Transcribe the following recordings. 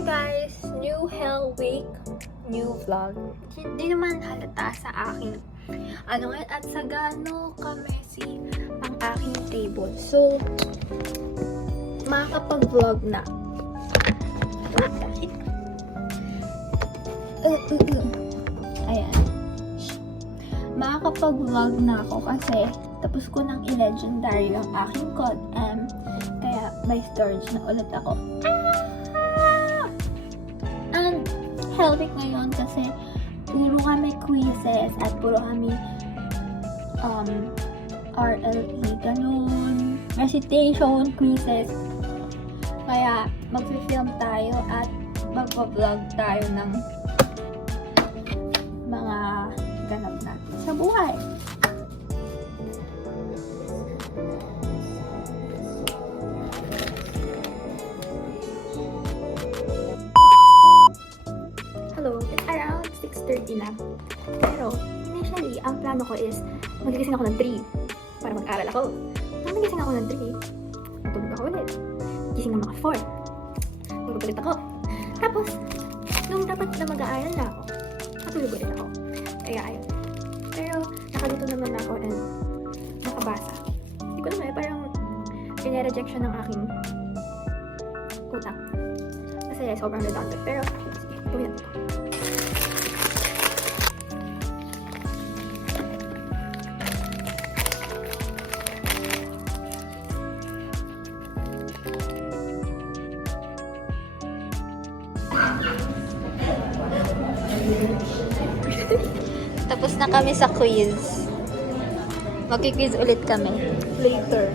Hi guys! New Hell Week, new vlog. Hindi naman halata sa akin at sa gaano ka-messy ang aking table. So, makakapag-vlog na. Ayan. Makakapag-vlog na ako kasi tapos ko nang i-legendary ang aking code M. Kaya may storage na ulit ako. And Hell Week ngayon kasi puro kami quizzes at puro kami RLE, ganun, recitation, quizzes. Kaya mag-film tayo at mag-vlog tayo ng mga ganap natin sa buhay. Hello, it's around 6:30 na. Pero, initially, ang plano ko is magigising ako ng 3 para mag-aral ako. Nung nagising ako ng 3, natulog ako ulit. Gising ng mga 4. Tulog ulit ako. Tapos, nung dapat na mag-aaral na ako, natulog ulit ako. Kaya ayun. Pero, nakaluto naman ako and nakabasa. Hindi ko naman, parang pinareject siya ng aking utak. Kasi sobrang redundant. Pero, gawin natin ito. Tapos na kami sa quiz. Magki-quiz ulit kami later.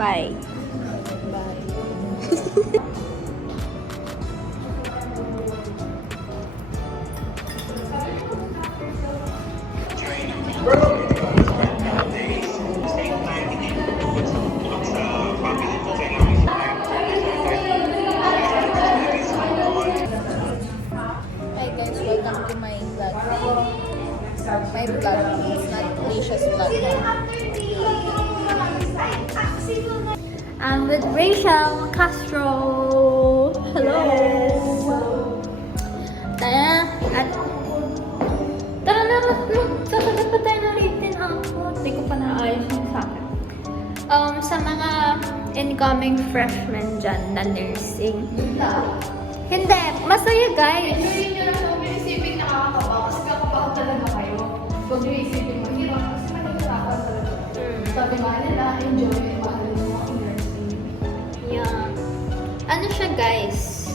Bye. Bye. My vlog. It's not Risha's vlog. I'm with Rachel Castro. Hello. Tara na, sasagot pa tayo ng written output. Hindi ko pa naayos yung sa akin. Sa mga incoming freshmen dyan na nursing. Hindi, masaya guys. Enjoyin nyo lang kung receiving nakakakaba kasi kakabahan talaga kayo. Pag receiving mahirap kasi mahirapan talaga. Sabi nga nila, enjoy, mahal mo ang nursing. Yeah. Ano siya guys?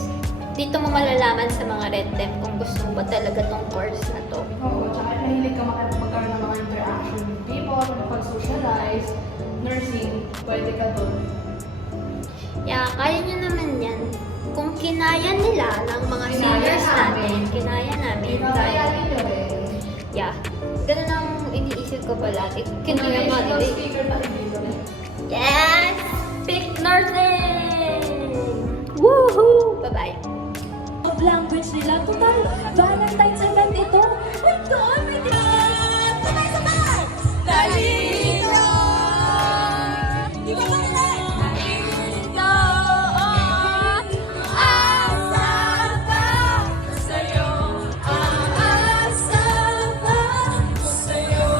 Dito mo malalaman sa mga red temp kung gusto mo ba talaga tong course na to. Oo, tsaka mahilig ka magkaroon ng mga interaction with people, mag-socialize, nursing, pwede ka doon. Yeah, kaya nyo naman yan. Kung kinaya nila ng mga seniors natin, kinaya namin. Kaya nyo rin. Yeah. Ganun ang iniisip ko palagi. Kinaya nga nila. Speaker tayo dito. Yes! Speak nursing! Woohoo! Bye-bye. Of language nila, total Valentine's event ito. My God, may sabay! Nalito! Di ba ba ulit? Nalito! Asa ba sa'yo? Asa ba sa'yo?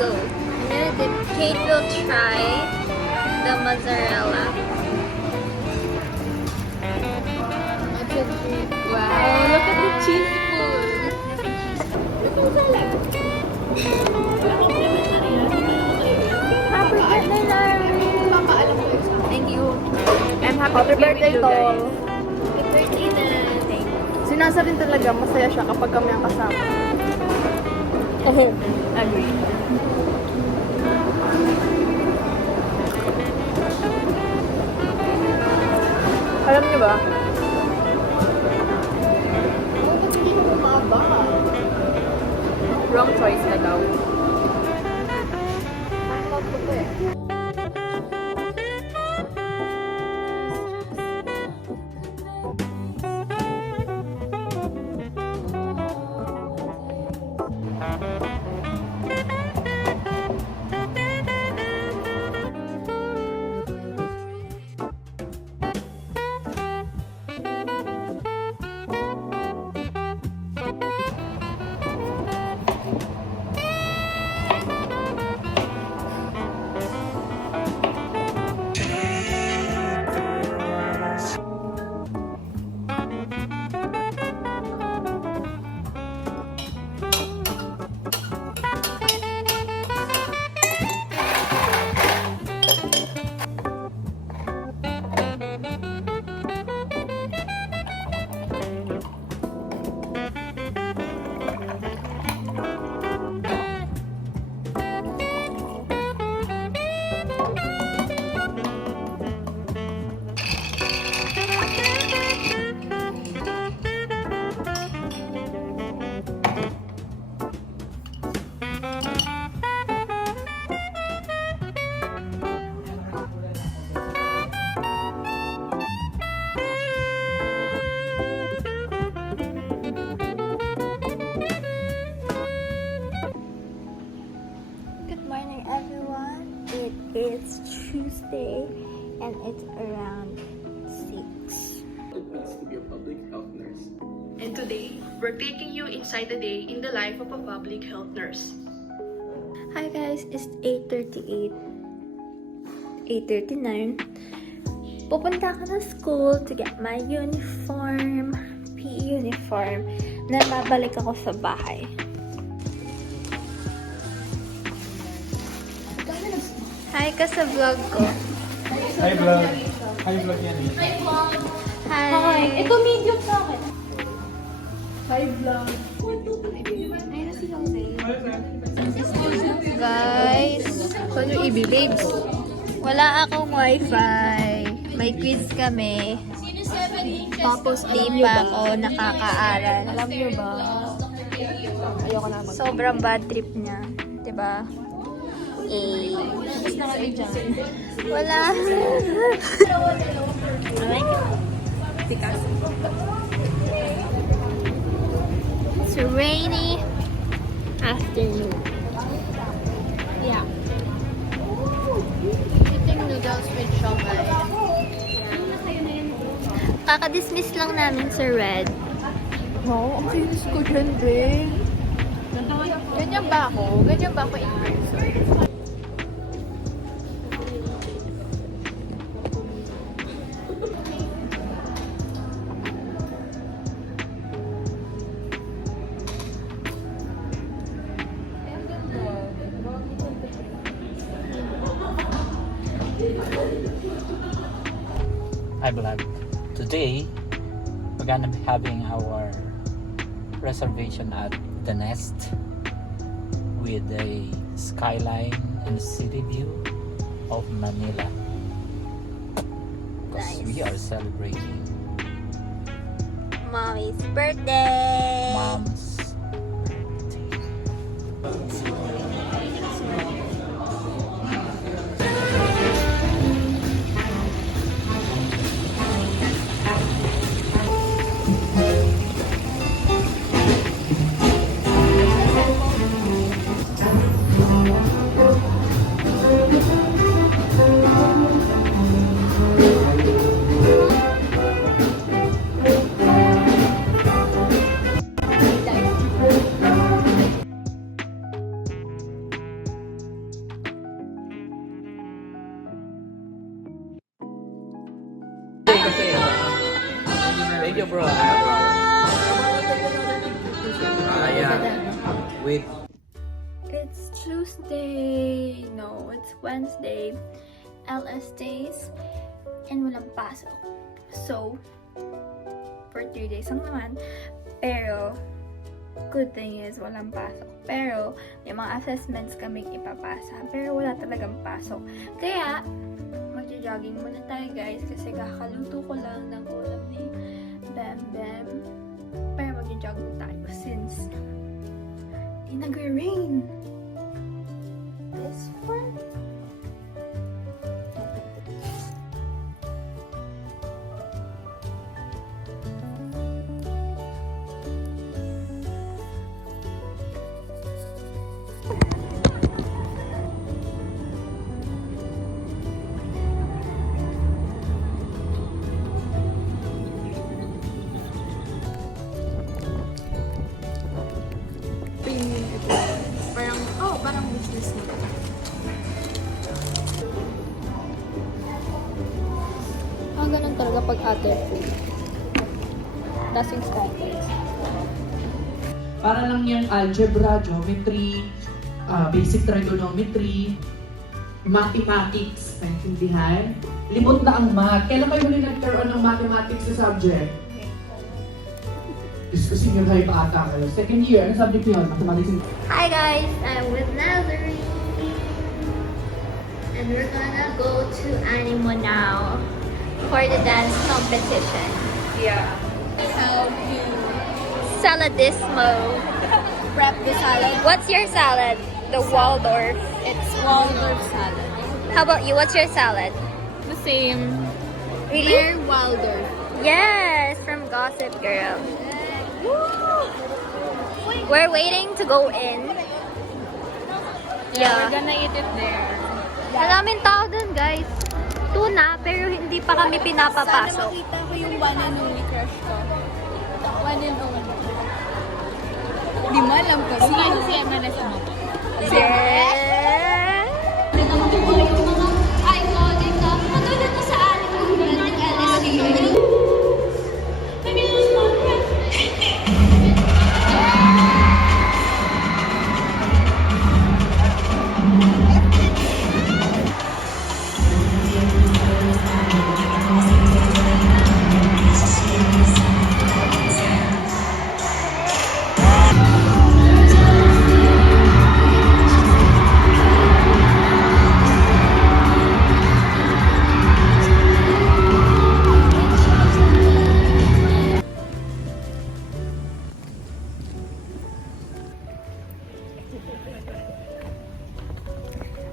Go. Now the Kate will try the mozzarella. Wow, look at the cheese balls. Happy birthday, Larry! Papaalam ko yun sa akin. Thank you. I'm happy birthday, Tol. Happy birthday na. Thank you. Sinasabi talaga, masaya siya kapag kami ang kasama. Agree. Alam niyo ba? Ba't hindi ko bumaba? Wrong choice na daw. Tuesday, and it's around 6. It means to be a public health nurse. And today, we're taking you inside the day in the life of a public health nurse. Hi guys, it's 8:38. 8:39. Pupunta ako ng school to get my uniform, PE uniform, na babalik ako sa bahay. Hi ka sa vlog ko. Hi vlog. Hi vlog yan eh. Hi. Ito medium sa akin. Guys, saan yung EB babes? Wala akong wifi. May quiz kami. Tapos di pa ako nakakaaral. Alam niyo ba? Ayoko na sobrang bad trip niya. Diba? Eh. Tapos na kami dyan. Wala. I like it. Picasso. It's a rainy afternoon. Yeah. Eating noodles with siomai. Kaka-dismiss lang namin sa Red. No, ang kinis ko dyan, be. Ganyan ba ako? Ganyan ba ako in person? Hi vlog. Today, we're gonna be having our reservation at the Nest with a skyline and city view of Manila. Because we are celebrating Mommy's birthday! Mom's Thank you, bro. Yeah. With It's Tuesday. No, it's Wednesday. LS days. And walang pasok. So, for 3 days lang naman. Pero, good thing is walang pasok. Pero, may mga assessments kaming ipapasa. Pero wala talagang pasok. Kaya, magja-jogging muna tayo guys. Kasi kakaluto ko lang ng ulam ni Bam Bam. Pero magja-jogging tayo since di nag-rain. This one. Premium ito. Parang business nito. Ganun talaga pag other food. That's yung standards. Para lang yung algebra, geometry, basic trigonometry, mathematics, naintindihan? Limot na ang math. Kailan kayo huli nagkaroon ng mathematics sa subject? Diyos ko, senior high pa ata kayo. Second year, ano subject yun? Mathematics and... Hi guys, I'm with Nazarene. And we're gonna go to Animo now for the dance competition. Yeah. Help you Saladismo. prep the salad. What's your salad? The Waldorf. It's Waldorf salad. How about you? What's your salad? The same. Really? Claire Waldorf. Yes, from Gossip Girl. We're waiting to go in. Yeah, we're gonna eat it there. Maraming tao dun, guys. 2 na, pero hindi pa kami Sana pinapapasok. makita ko yung one and only crush ko. One and only. Di mo alam ko. Si Emma na sa mga. Yeah! Iconic na. Katulad na sa aling ng LSD.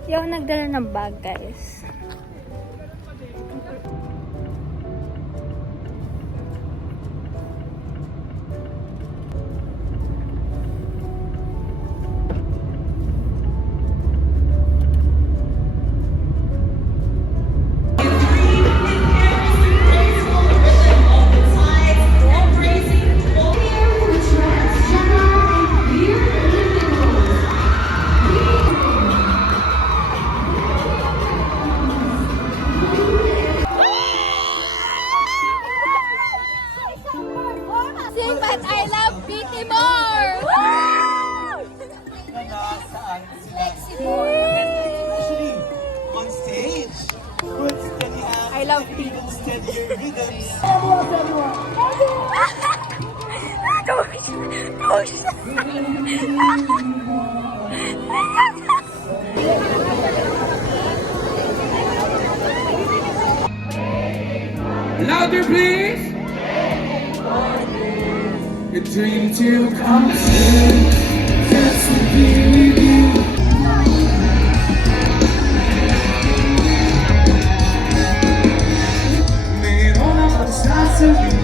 Yung nagdala ng bag, guys. Sing but I love Pretty more! Actually, on stage, put steady hands. I love people. Steady your rhythms. Louder, please. A dream to come true. Just to be with you. Mayroon akong sasabihin.